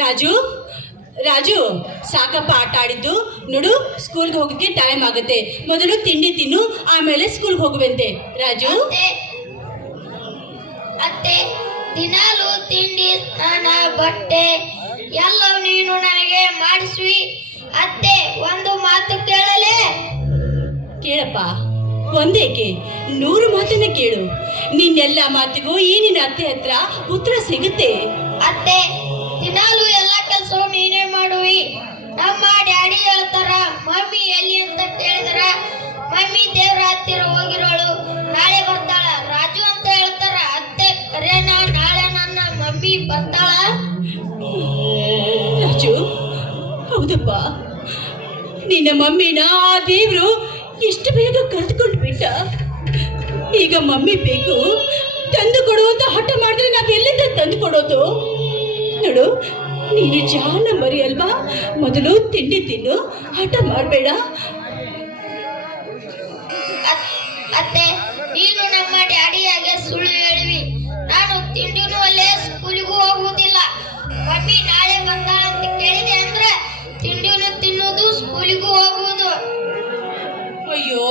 ರಾಜು ರಾಜು ಸಾಕಪ್ಪ ಆಟ ಆಡಿದ್ದು. ನೋಡು, ಸ್ಕೂಲ್ಗೆ ಹೋಗೋಕ್ಕೆ ಟೈಮ್ ಆಗುತ್ತೆ. ಮೊದಲು ತಿಂಡಿ ತಿನ್ನು, ಆಮೇಲೆ ಸ್ಕೂಲ್ಗೆ ಹೋಗುವಂತೆ. ರಾಜು ಅತ್ತೆ, ದಿನಾಲು ತಿಂಡಿ ಸ್ನಾನ ಬಟ್ಟೆ ಎಲ್ಲವೂ ನೀನು ನನಗೆ ಮಾಡಿಸುವಿ. ಅತ್ತೆ, ಒಂದು ಮಾತು ಕೇಳಲೇ? ಕೇಳಪ್ಪ, ಒಂದೇಕೆ 100 ಮಾತನ್ನ ಕೇಳು. ನಿನ್ನೆಲ್ಲ ಮಾತಿಗೂ ಈ ನಿನ್ನ ಅತ್ತೆ ಹತ್ರ ಉತ್ತರ ಸಿಗುತ್ತೆ. ಅತ್ತೆ, ದಿನಾಲು ಎಲ್ಲ ಕೆಲಸವು ನೀನೇ ಮಾಡುವಿ. ನಮ್ಮ ಡ್ಯಾಡಿ ಹೇಳ್ತಾರ, ಮಮ್ಮಿ ಎಲ್ಲಿ ಅಂತ ಕೇಳಿದ್ರ ಮಮ್ಮಿ ದೇವ್ರ ಹತ್ತಿರ ಹೋಗಿರೋಳು, ನಾಳೆ ಬರ್ತಾಳ. ರಾಜು ಅಂತ ಹೇಳ್ತಾರ. ಅತ್ತೆ, ಕರೇನ ನಾಳೆ ನನ್ನ ಮಮ್ಮಿ ಬರ್ತಾಳ? ರಾಜು, ಹೌದಪ್ಪ, ನಿನ್ನ ಮಮ್ಮಿನ ಆ ದೇವ್ರು ಎಷ್ಟು ಬೇಗ ಕರೆದುಕೊಂಡು ಬಿಟ್ಟ. ಈಗ ಮಮ್ಮಿ ಬೇಕು, ತಂದು ಕೊಡು ಅಂತ ಹಠ ಮಾಡಿದ್ರೆ ನಾವೆಲ್ಲಿಂದ ತಂದು ಕೊಡೋದು? ನೋಡು, ನೀನು ಜಾನ ಮರಿ ಅಲ್ವಾ, ಮೊದಲು ತಿಂಡಿ ತಿನ್ನು, ಹಠ ಮಾಡಬೇಡ. ಅತ್ತೆ, ನೀನು ನಮ್ಮ ಡ್ಯಾಡಿಯಾಗೆ ಸುಳ್ಳು ಹೇಳಿವಿ. ನಾನು ತಿಂಡಿನೂ ಅಲ್ಲೇ ಸ್ಕೂಲಿಗೂ ಹೋಗುವುದಿಲ್ಲ. ಮಮ್ಮಿ ನಾಳೆ ಬರ್ತಾಳ ಅಂತ ಕೇಳಿದೆ ಅಂದ್ರೆ ತಿಂಡಿನೂ ತಿನ್ನುವುದು, ಸ್ಕೂಲಿಗೂ ಹೋಗುವುದು. ಅಯ್ಯೋ,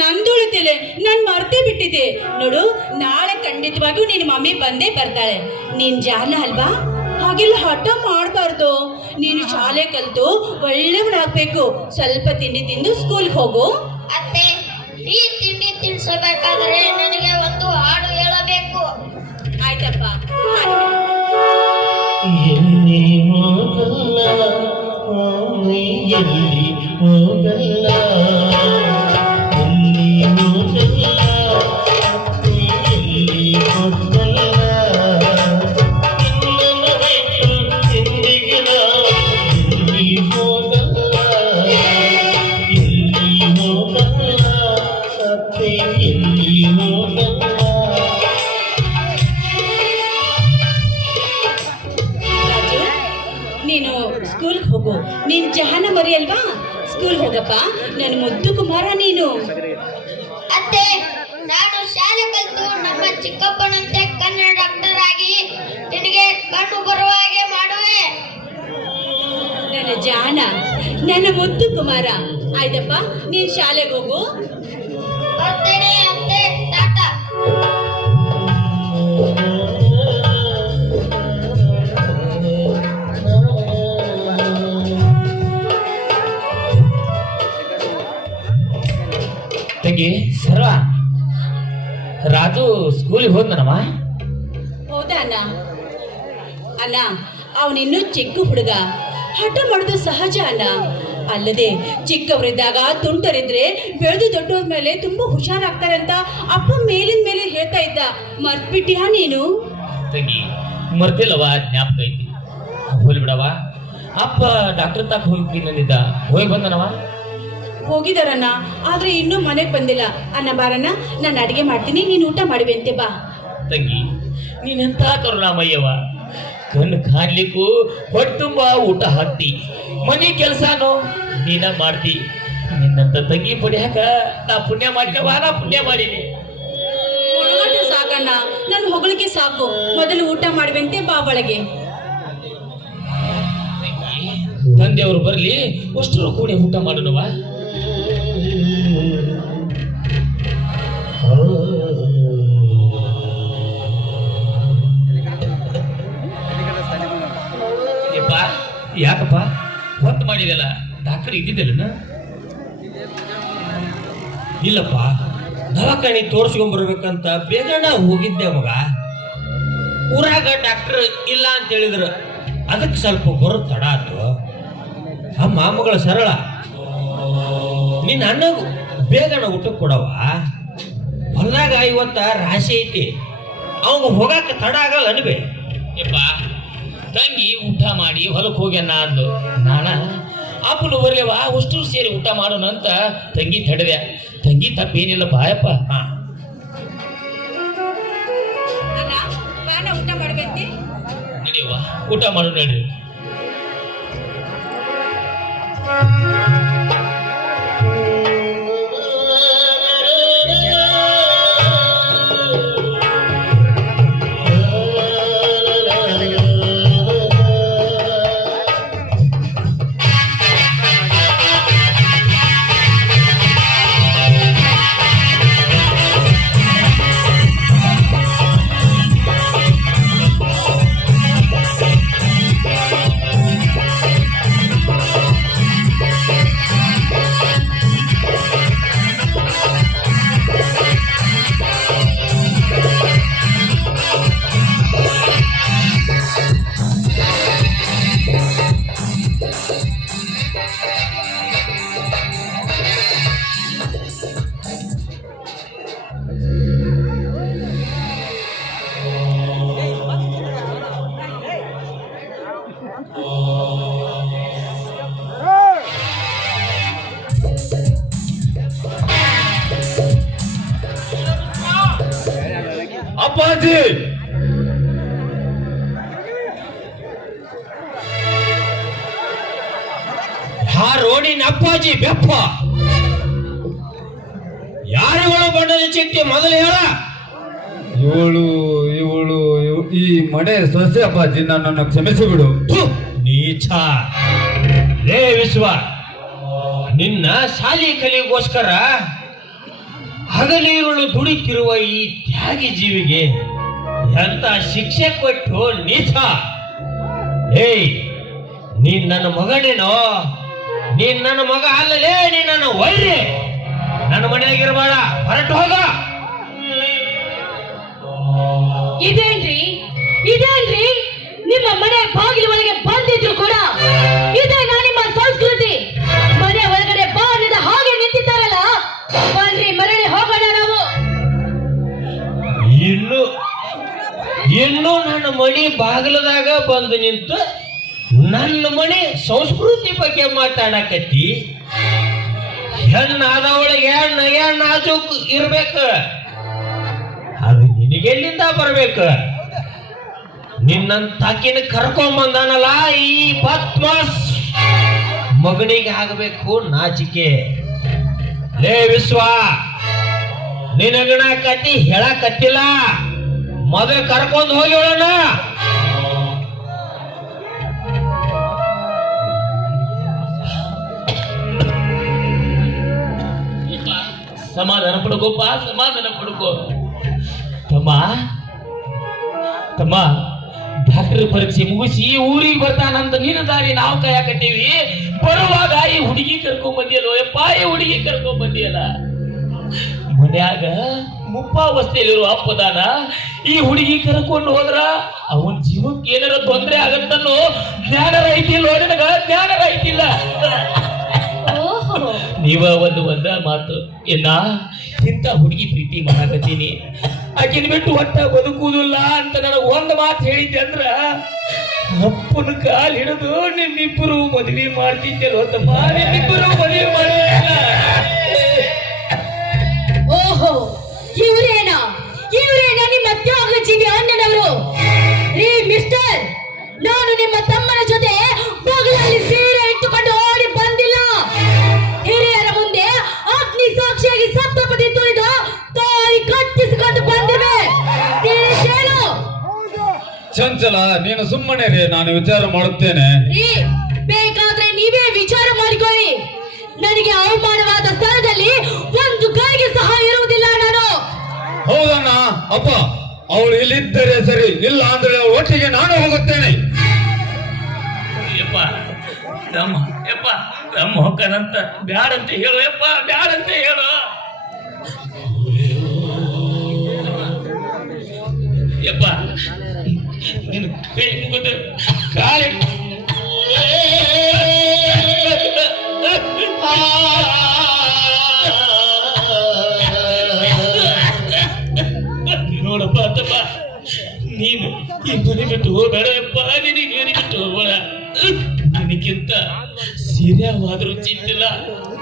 ನಂದುಳಿತಿಲ್ಲ, ನಾನು ಮರ್ತೇ ಬಿಟ್ಟಿದ್ದೆ. ನೋಡು, ನಾಳೆ ಖಂಡಿತವಾಗಿಯೂ ನಿನ್ನ ಮಮ್ಮಿ ಬಂದೇ ಬರ್ತಾಳೆ. ನೀನು ಜಾನ ಅಲ್ವಾ, ಹಾಗೆಲ್ಲ ಹಠ ಮಾಡಬಾರ್ದು. ನೀನು ಶಾಲೆ ಕಲಿತು ಒಳ್ಳೆಯವನಾಗಬೇಕು. ಸ್ವಲ್ಪ ತಿಂಡಿ ತಿಂದು ಸ್ಕೂಲ್ಗೆ ಹೋಗು. ಅತ್ತೆ, ಈ ತಿಂಡಿ ತಿನ್ಸಬೇಕಾದ್ರೆ ನನಗೆ ಒಂದು ಹಾಡು ಹೇಳಬೇಕು. ಆಯ್ತಪ್ಪ, ಎಲ್ಲಿ ಹೋಗಲ್ಲ, ಎಲ್ಲಿ ಹೋಗಲ್ಲ, ಎಲ್ಲಿ ಹೋಗಲ್ಲ, ಎಲ್ಲಿ ಹೋಗಲ್ಲ, ಎಂದಿಗಿನ ಎಲ್ಲಿ ಹೋಗಲ್ಲ, ಎಲ್ಲಿ ಹೋಗಲ್ಲ, ಅತ್ತೆ ಎಲ್ಲಿ ಹೋಗಲ್ಲ. ರಾಜು, ನೀನು ಸ್ಕೂಲ್ಗೆ ಹೋಗು. ನೀನು ಜಹಾನ ಮರಿ ಅಲ್ವಾ, ಸ್ಕೂಲ್ಗೆ ಹೋಗಪ್ಪ. ನನ್ನ ಮುದ್ದು ಕುಮಾರ ನೀನು. ಅತ್ತೆ, ನಾನು ಶಾಲೆ ಕಲಿತು ನಮ್ಮ ಚಿಕ್ಕಪ್ಪನಂತೆ ಕನ್ನಡ ಡಾಕ್ಟರ್ ಆಗಿ ನಿನಗೆ ಕಣ್ಣು ಬರುವ ಹಾಗೆ ಮಾಡುವೆ. ನನ್ನ ಜಾನ, ನನ್ನ ಮುದ್ದು ಕುಮಾರ. ಆಯ್ತಪ್ಪ, ನೀನು ಶಾಲೆಗೆ ಹೋಗು. ಬರ್ತೇನೆ ಅತ್ತೆ, ಟಾಟಾ. ತಂಗಿ ಸರ್ವ, ರಾಜು ಸ್ಕೂಲಿಗೆ ಹೋದ್ನಮ್ಮ? ಹೌದಾ ಅಣ್ಣ? ಅಣ್ಣ, ಅವನಿನ್ನೂ ಚಿಕ್ಕ ಹುಡುಗ, ಹಠ ಮಾಡೋದು ಸಹಜ ಅಣ್ಣ. ಅಲ್ಲದೆ ಚಿಕ್ಕವರಿದ್ದಾಗ ತುಂಟರಿದ್ರೆ ಬೆಳೆದು ದೊಡ್ಡವ್ರ ಮೇಲೆ ತುಂಬಾ ಹುಷಾರಾಗ್ತಾರೆ ಅಂತ ಅಪ್ಪ ಮೇಲಿನ ಮೇಲೆ ಹೇಳ್ತಾ ಇದ್ದ. ಮರ್ತ್ಬಿಟ್ಟಿಯಾ ನೀನು? ತಂಗಿ, ಮರ್ತಿಲ್ಲವ, ಜ್ಞಾಪಕ ಐತಿ. ಹೋಲಿ ಬಿಡವ. ಅಪ್ಪ ಡಾಕ್ಟರ್ ತಕ್ಕ ಹೋಗಿ ನಂದಿದ್ದ, ಹೋಗಿ ಬಂದನವ? ಹೋಗಿದಾರಣ್ಣ, ಆದ್ರೆ ಇನ್ನೂ ಮನೆಗೆ ಬಂದಿಲ್ಲ. ಅಣ್ಣ ಬಾರಣ್ಣ, ನಾನು ಅಡಿಗೆ ಮಾಡ್ತೀನಿ, ನೀನು ಊಟ ಮಾಡುವಂತೆ ಬಾ. ತಂಗಿ, ನೀನೆಂತ ಕರುಣಾಮಯ್ಯವ. ಕಣ್ಣು ಕಾಣ್ಲಿಕ್ಕೂ ಹೊಟ್ಟೆ ತುಂಬ ಊಟ ಹಾಕ್ತಿ, ಮನೆ ಕೆಲಸನೂ ನೀನ ಮಾಡ್ತಿ. ನಿನ್ನಂತ ತಂಗಿ ಪಡಿಯಾಕ ನಾ ಪುಣ್ಯ ಮಾಡಿನವ, ನಾ ಪುಣ್ಯ ಮಾಡೀನಿ. ಹೊಗಳಕ್ಕೆ ಸಾಕಣ್ಣ, ನನ್ನ ಹೊಗಳಿಕೆ ಸಾಕು. ಮೊದಲು ಊಟ ಮಾಡುವಂತೆ ಬಾ ಒಳಗೆ. ತಂದೆಯವರು ಬರ್ಲಿ, ಅಷ್ಟರು ಕೂಡಿ ಊಟ ಮಾಡೋಣವ. ಯಾಕಪ್ಪ ಹೊತ್ತು ಮಾಡಿದೆಲ್ಲ? ಡಾಕ್ಟರ್ ಇದ್ದಿದ್ದಲ್ಲ? ಇಲ್ಲಪ್ಪ, ದವಾಖಾನೆ ತೋರಿಸ್ಕೊಂಡ್ಬರ್ಬೇಕಂತ ಬೇಗನ ಹೋಗಿದ್ದೆ ಮಗ. ಊರಾಗ ಡಾಕ್ಟರ್ ಇಲ್ಲ ಅಂತ ಹೇಳಿದ್ರು, ಅದಕ್ಕೆ ಸ್ವಲ್ಪ ಬರೋ ತಡ ಆಯ್ತು. ಆ ಮಾಮಗಳ ಸರಳ, ನಿನ್ನ ಅಣ್ಣಗೂ ಬೇಗನ ಊಟಕ್ಕೆ ಕೊಡವ. ಹೊಲ್ದಾಗ ಇವತ್ತ ರಾಶಿ ಐತಿ, ಅವಂಗ ಹೋಗಾಕ ತಡ ಆಗಲ್ಲ ಅನ್ಬೆ. ಯಪ್ಪ, ತಂಗಿ ಊಟ ಮಾಡಿ ಹೊಲಕ್ಕೆ ಹೋಗ್ಯಾನ ಅಂದು ನಾನ ಅಪ್ಪನು ಬರ್ಲೇವ ಅಷ್ಟು ಸೇರಿ ಊಟ ಮಾಡೋಣ ಅಂತ ತಂಗಿ ತಡೆದೆ. ತಂಗಿ ತಪ್ಪೇನಿಲ್ಲ ಬಾಯಪ್ಪ. ಹಾ, ಅಣ್ಣ ಬಾನ, ಊಟ ಮಾಡುವಂತೆ. ನಡೆಯವ್ವ, ಊಟ ಮಾಡು ನಡ್ರಿ. ಅಪ್ಪಾಜಿ ಆ ರೋಡಿನ ಅಪ್ಪಾಜಿ ಬೆಪ್ಪ ಯಾರುಗಳು ಬಣ್ಣದ ಚಿಟ್ಟಿ ಮೊದಲು ಹೇಳ. ಇವಳು ಇವಳು ಈ ಮನೆ ಸೊಸೆ ಅಪ್ಪಾಜಿ, ನನ್ನನ್ನು ಕ್ಷಮಿಸಿಬಿಡು. ಥು, ನೀಚ. ಲೇ ವಿಶ್ವ, ನಿನ್ನ ಶಾಲಿ ಕಲಿಗೋಸ್ಕರ ಹಗಲಿರುಳು ದುಡಿತಿರುವ ಈ ತ್ಯಾಗಿ ಜೀವಿಗೆ ಎಂತ ಶಿಕ್ಷೆ ಕೊಟ್ಟು ನೀಚ. ಏಯ್, ನೀನ್ ನನ್ನ ಮಗನೇನೋ? ನೀನ್ ನನ್ನ ಮಗ ಅಲ್ಲಲೇ, ನೀನ್ ನನ್ನ ವೈರಿ. ನನ್ನ ಮನೆಯಾಗಿರಬೇಡ, ಹೊರಟು ಹೋಗ. ಇದೇನ್ರಿ ನಿಮ್ಮ ಮನೆ ಬಾಗಿಲು ಒಳಗೆ ಬಂದಿದ್ರು ಕೂಡ ಇದೇನಾ ನಿಮ್ಮ ಸಂಸ್ಕೃತಿ? ಮನೆ ಒಳಗಡೆ ಬಾ ಅನ್ನದ ಹಾಗೆ ನಿಂತಿದ್ದಾರಲ್ಲ, ಬನ್ರಿ ಮರಳಿ ಹೋಗೋಣ ನಾವು. ಇನ್ನು ನನ್ನ ಮನೆ ಬಾಗಿಲದಾಗ ಬಂದು ನಿಂತು ನನ್ನ ಮನೆ ಸಂಸ್ಕೃತಿ ಬಗ್ಗೆ ಮಾತಾಡಕತ್ತಿ. ಹೆಣ್ಣಾದವಳಿಗೆ ನಯ ನಾಜೂಕ್ ಇರ್ಬೇಕು, ಅದು ನಿನಗೆಲ್ಲಿಂದ ಬರ್ಬೇಕು? ನಿನ್ನಂತಾಕಿನ ಕರ್ಕೊಂಬಂದಾನಲ್ಲ ಈ ಬದ್ಮಾಸ್ ಮಗನಿಗೆ ಆಗಬೇಕು ನಾಚಿಕೆ. ಲೇ ವಿಶ್ವ, ನಿನಗಣ ಕತ್ತಿ ಹೇಳಕತ್ತಿಲ್ಲ, ಮೊದಲು ಕರ್ಕೊಂಡು ಹೋಗಿ ಹೇಳೋಣ. ಸಮಾಧಾನ ಪಡ್ಕೋಪ್ಪ, ಸಮಾಧಾನ ಪಡ್ಕೋ. ತಮ್ಮ ಡಾಕ್ಟರ್ ಪರೀಕ್ಷೆ ಮುಗಿಸಿ ಊರಿಗೆ ಬರ್ತಾನಂತ ನಿನ್ನ ದಾರಿ ನಾವು ಕಾಯಕತ್ತೀವಿ. ಬರುವಾಗ ಈ ಹುಡುಗಿ ಕರ್ಕೊಂಡ್ ಬಂದಿಯಲ್ಲೋ ಯಪ್ಪ, ಈ ಹುಡುಗಿ ಕರ್ಕೊಂಡ್ ಬಂದಿಯಲ್ಲ. ಮನ್ಯಾಗ ಮುಪ್ಪಾವಸ್ಥೆಯಲ್ಲಿರುವ ಅಪ್ಪದಾನ, ಈ ಹುಡುಗಿ ಕರ್ಕೊಂಡು ಹೋದ್ರ ಅವನ ಜೀವಕ್ಕೆ ಏನಾರ ತೊಂದರೆ ಆಗತ್ತನ್ನೋ ಜ್ಞಾನ ರೈತಿಲ್ಲ, ನನಗ ಜ್ಞಾನ ರೈತಿಲ್ಲ. ನೀವ ಒಂದ ಮಾತು ಏನ, ಇಂಥ ಹುಡುಗಿ ಪ್ರೀತಿ ಮಾಡಕತ್ತೀನಿ, ಆಕಿನ ಬಿಟ್ಟು ಒಟ್ಟ ಬದುಕುವುದಿಲ್ಲ ಅಂತ ನನಗೆ ಒಂದು ಮಾತು ಹೇಳಿದ್ದೆ ಅಂದ್ರ ಅಪ್ಪನ ಕಾಲ್ ಹಿಡಿದು ನಿಮ್ಮಿಬ್ಬರು ಮದುವೆ ಮಾಡ್ತಿದ್ದೆಲ್ಲೋ ತಮ್ಮ, ನಿಮ್ಮಿಬ್ಬರು ಮದುವೆ ಮಾಡ್ತಿದ್ದ. ಓಹೋ, ಇವರೇನಾ ನಿಮ್ಮ ತ್ಯಾಗ ಜೀವಿ ಅಣ್ಣನವರು? ರೀ ಮಿಸ್ಟರ್, ನಾನು ನಿಮ್ಮ ತಮ್ಮನ ಜೊತೆ ಬಗಲಲ್ಲಿ ಸೀರೆ ಇಟ್ಟುಕೊಂಡು ಓಡಿ ಬಂದಿಲ್ಲ. ಹಿರಿಯರ ಮುಂದೆ ಅಗ್ನಿ ಸಾಕ್ಷಿಯಾಗಿ ಸಪ್ತಪದಿ ತುಳಿದು ತಾಳಿ ಕಟ್ಟಿಸಿಕೊಂಡು ಬಂದಿವೆ. ತಿಳಿಸೇನು? ಚಂಚಲ, ನೀನು ಸುಮ್ಮನೆ ರೇ, ನಾನು ವಿಚಾರ ಮಾಡುತ್ತೇನೆ. ರೀ, ಬೇಕಾದ್ರೆ ನೀವೇ ವಿಚಾರ ಮಾಡಿಕೊಳ್ಳಿ. ನನಗೆ ಅವಮಾನವಾದ ಸ್ಥಳದಲ್ಲಿ ಒಂದು ಗಾಳಿಗೆ ಸಹ ಇರುವುದಿಲ್ಲ ನಾನು. ಹೌದಣ್ಣ ಅಪ್ಪ, ಅವಳು ಇಲ್ಲಿದ್ದರೆ ಸರಿ, ಇಲ್ಲ ಅಂದ್ರೆ ಅವಳ ಒಟ್ಟಿಗೆ ನಾನು ಹೋಗುತ್ತೇನೆ. ಯಪ್ಪ ತಮ್ಮ ಹೊಕ್ಕನಂತ ಬ್ಯಾಡಂತ ಹೇಳು ಯಪ್ಪ, ಬ್ಯಾಡಂತ ಹೇಳು. ಯಪ್ಪ ನಿನ್ನ ಕೈ ಮುಗಿದು ಕಾಲಿ ನೋಡಪ್ಪ ತಮ್ಮ, ನೀನು ಈ ಮನೆ ಬಿಟ್ಟು ಹೋಗಬೇಡಪ್ಪ, ನಿನಗೆ ಏನಿ ಬಿಟ್ಟು ಹೋಗಬೇಡ. ನಿನಗಿಂತ ಸೀರಿಯವಾದ್ರೂ ಚಿಂತಿಲ್ಲ,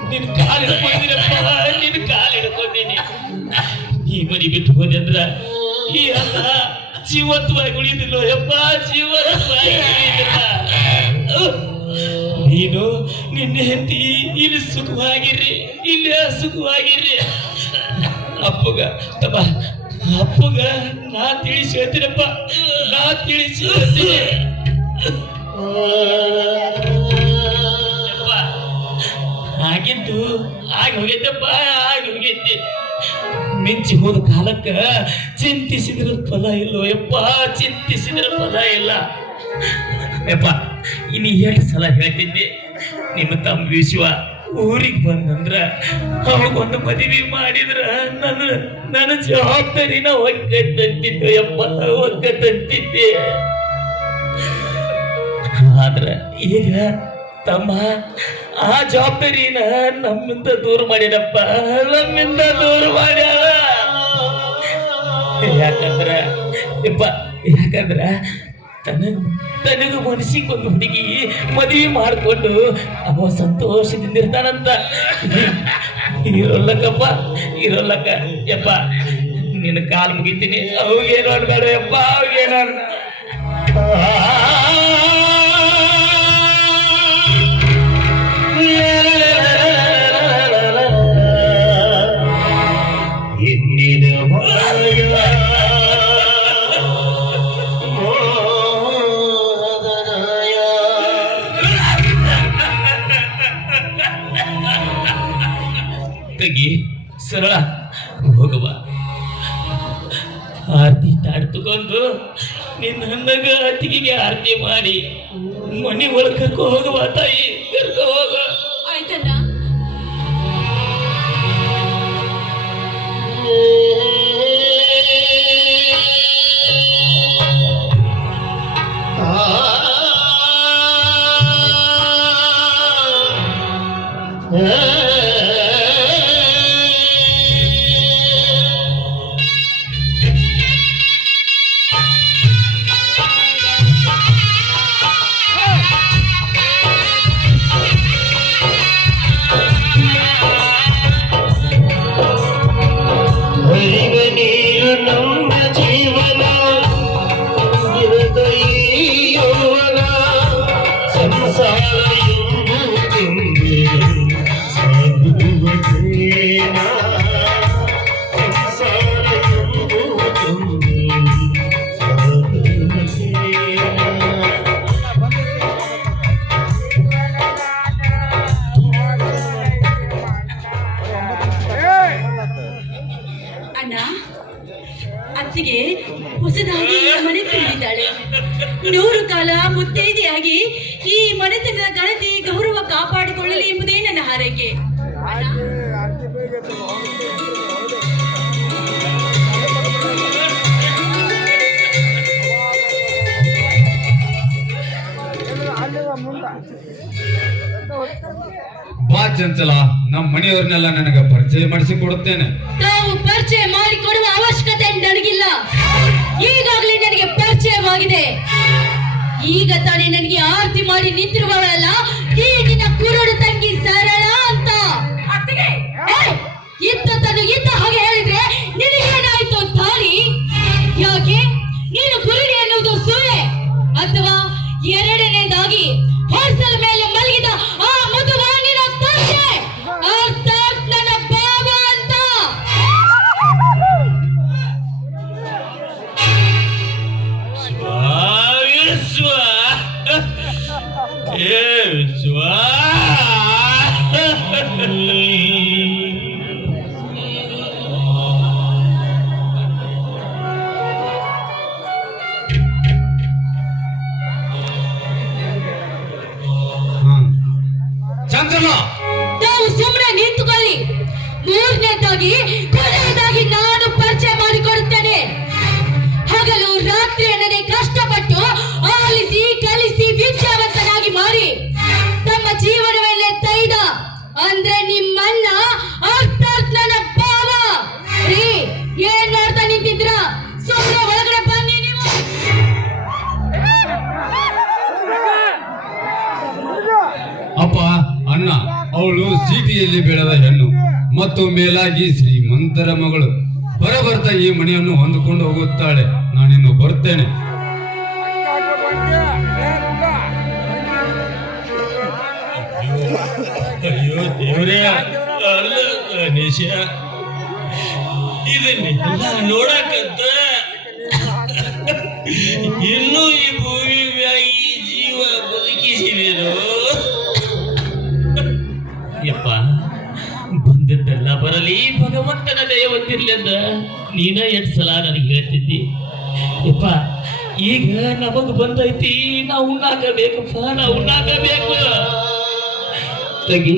ನಿನ್ ಕಾಲು ಹಿಡ್ಕೊಂಡಿರಪ್ಪ, ನಿನ್ ಕಾಲು ಹಿಡ್ಕೊಂಡೀನಿ. ಈ ಮನೆ ಬಿಟ್ಟು ಹೋದೆ ಅಂದ್ರ ಈ ಅಲ್ಲ ಜೀವತ್ವಾಗಿ ಉಳಿದಿಲ್ಲ ಯಪ್ಪ, ಜೀವತ್ವಾಗಿ ಉಳಿದಿಲ್ಲ. ನೀನು ನಿನ್ನ ಹೆಂಡತಿ ಇಲ್ಲಿ ಸುಖವಾಗಿರ್ರಿ, ಇಲ್ಲಿ ಸುಖವಾಗಿರ್ರಿ. ಅಪ್ಪಗ ತಮ್ಮ, ಅಪ್ಪಗ ನಾ ತಿಳಿಸಿ ಹೇಳ್ತೀನಪ್ಪ, ನಾ ತಿಳಿಸಿ ಹೇಳ್ತೀನಿ. ಆಗಿದ್ದು ಆಗಿ ಹೋಗೈತಪ್ಪ, ಆಗಿ ಹೋಗೈತಿ. ಮಿಂಚಿ ಹೋದ ಕಾಲಕ್ಕ ಚಿಂತಿಸಿದ್ರ ಫಲ ಇಲ್ಲೋ ಯಪ್ಪ, ಚಿಂತಿಸಿದ್ರ ಫಲ ಇಲ್ಲ ಯಪ್ಪ. ಇನ್ನು 2 ಸಲ ಹೇಳ್ತಿದ್ದೆ, ನಿಮ್ಮ ತಮ್ಮ ವಿಶ್ವ ಊರಿಗೆ ಬಂದಂದ್ರ ಅವಳಿಗೊಂದು ಮದುವೆ ಮಾಡಿದ್ರ ನನ್ನ ಜವಾಬ್ದಾರಿನ ಒಕ್ಕಂತಿದ್ದೆ ಯಪ್ಪ, ಒಕ್ಕಂತಿದ್ದೆ. ಆದ್ರ ಈಗ ತಮ್ಮ ಆ ಜವಾಬ್ದಾರಿನ ನಮ್ಮಿಂದ ದೂರ ಮಾಡ್ಯಾನಪ್ಪ, ನಮ್ಮಿಂದ ದೂರ ಮಾಡ್ಯಾಳ. ಯಾಕಂದ್ರ ತನಗ ಮನಸ್ಸಿಗೆ ಒಂದು ಹುಡುಗಿ ಮದುವೆ ಮಾಡಿಕೊಂಡು ಅವ ಸಂತೋಷದಿಂದ ಇರ್ತಾನಂತ. ಇರೋಲ್ಲಕ್ಕಪ್ಪ, ಇರೋಲ್ಲಕ್ಕ ಯಪ್ಪ. ನಿನ್ನ ಕಾಲು ಮುಗಿತೀನಿ. ಅವಾಗೇನು ಅನ್ಬೇಡ ಯಪ್ಪ, ಅವಾಗೇನು ಇನ್ನಿನ ತೆಗಿ ಸರಳ ಹೋಗವ. ಆರತಿ ತಾಡ್ ತಗೊಂಡು ನಿನ್ನ ಹಣ್ಣಗ ಅತ್ತಿಗೆಗೆ ಆರತಿ ಮಾಡಿ ಮನೆ ಒಳಗೆ ಕರ್ಕೊ ಹೋಗವ ತಾಯಿ, ಕರ್ಕೊ ಹೋಗ. ಆಯ್ತಣ್ಣ. ಅಣ್ಣ, ಅತ್ತಿಗೆ ಹೊಸದಾಗಿ ಈ ಮನೆ ತುಂಬಿದ್ದಾಳೆ. 100 ಕಾಲ ಮುತ್ತೈದೆಯಾಗಿ ಈ ಮನೆತನದ ಘನತೆ ಗೌರವ ಕಾಪಾಡಿಕೊಳ್ಳಲಿ ಎಂಬುದೇ ನನ್ನ ಹಾರೈಕೆ. ಬಾ ಚಂಚಲ, ನಮ್ಮ ಮನೆಯವ್ರನ್ನೆಲ್ಲ ನನಗೆ ಪರಿಚಯ ಮಾಡಿಸಿಕೊಡುತ್ತೇನೆ. ತಾವು ಪರಿಚಯ ಮಾಡಿಕೊಡುವ ಅವಶ್ಯಕತೆ ನನಗಿಲ್ಲ. ಈಗಾಗಲೇ ನನಗೆ ಪರಿಚಯವಾಗಿದೆ. ಈಗ ತಾನೇ ನನಗೆ ಆರತಿ ಮಾಡಿ ನಿಂತಿರುವವಳಲ್ಲ ಈ ನಿನ್ನ ಕುರುಡು ತಂಗಿ ಸರಳ ಅಂತ. ಇದ್ದ ಹಾಗೆ ಹೇಳಿದ್ರೆ ನಿನಗೇನಾಯ್ತು ತಾಳಿ? ಯಾಕೆ ನೀನು ಕುರುಡಿ ಎನ್ನುವುದು ಸುಳ್ಳೆ, ಅಥವಾ ಎರಡನೇದಾಗಿ ಹೊಸಲ ಮೇಲೆ ಮಲಗಿದ ಆ ಮಧುವ ನಿನ್ನ ತಂದೆ ಅರ್ಥಾತ್ ನನ್ನ ಭಾವ ಅಂತ? ಚಂಚಲ, ತಾವು ಸುಮ್ಮನೆ ನಿಂತುಕೊಳ್ಳಿ. ಮೂರನೇದಾಗಿ ಕೊನೆಯದಾಗಿ ನಾನು ಪರಿಚಯ ಮಾಡಿಕೊಡುತ್ತೇನೆ. ಹಗಲು ರಾತ್ರಿ ಎನ್ನದೆ ಕಷ್ಟಪಟ್ಟು ಆಲಿಸಿ ಕಲಿಸಿ ವಿದ್ಯಾವಂತನಾಗಿ ಮಾಡಿ ತಮ್ಮ ಜೀವನವನ್ನೇ ತೈದ ಅಂದ್ರೆ ನಿಮ್ಮನ್ನ ಅರ್ಥಾತ್ ನನ್ನ ಭಾವ. ರೀ, ಏನ್ ನೋಡ್ತಾ ನಿಂತಿದ್ರ? ಸುಮ್ಮನೆ ಒಳಗಡೆ ಬನ್ನಿ ನೀವು. ಅಪ್ಪ, ಅಣ್ಣ, ಅವಳು ಸಿಟಿಯಲ್ಲಿ ಬೆಳೆದ ಹೆಣ್ಣು ಮತ್ತು ಮೇಲಾಗಿ ಶ್ರೀಮಂತರ ಮಗಳು. ಬರಬರ್ತಾ ಈ ಮನೆಯನ್ನು ಹೊಂದಿಕೊಂಡು ಹೋಗುತ್ತಾಳೆ. ನಾನಿನ್ನು ಬರುತ್ತೇನೆ. ಅಯ್ಯೋ ದೇವ್ರೇ, ಅಲ್ಲ ಗಣೇಶ, ಇದನ್ನೆಲ್ಲ ನೋಡಕಂತ ಇನ್ನೂ ಈ ಭೂಮಿ ಮ್ಯಾಗ ಈ ಜೀವ ಬದುಕಿಸಿದೇನು? ಯಪ್ಪ, ಬಂದದ್ದೆಲ್ಲ ಬರಲಿ, ಭಗವಂತನ ದಯ ಬಂದಿರ್ಲಿ ಅಂತ ನೀನ 8 ಸಲ ನನಗೆ ಹೇಳ್ತಿದ್ದಿ. ಯಪ್ಪ, ಈಗ ನಮಗ್ ಬಂದೈತಿ, ನಾವು ಉಣ್ಣಾಕಬೇಕಪ್ಪ, ನಾವು ಉಣ್ಣಾಕಬೇಕು. ತಗಿ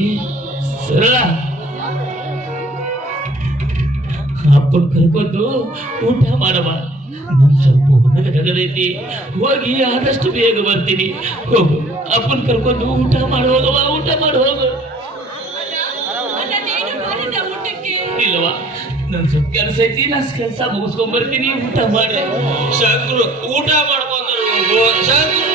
ಸರಳ, ಅಪ್ಪನ ಕರ್ಕೊಂಡು ಊಟ ಮಾಡವ. ನನ್ ಸ್ವಲ್ಪ ಹೊರಗದೈತಿ, ಹೋಗಿ ಆದಷ್ಟು ಬೇಗ ಬರ್ತೀನಿ. ಹೋಗು, ಅಪ್ಪನ ಕರ್ಕೊಂಡು ಊಟ ಮಾಡಿ ಹೋಗವ, ಊಟ ಮಾಡಿ ಹೋಗು. ಇಲ್ಲವಾ, ನನ್ ಸ್ವಲ್ಪ ಕೆಲಸ ಐತಿ, ನಾ ಕೆಲಸ ಮುಗಿಸ್ಕೊಂಡ್ ಬರ್ತೀನಿ. ಊಟ ಮಾಡಿ ಶಂಕರು, ಊಟ ಮಾಡ್ಕೊಂಡು ಶಂಕರು.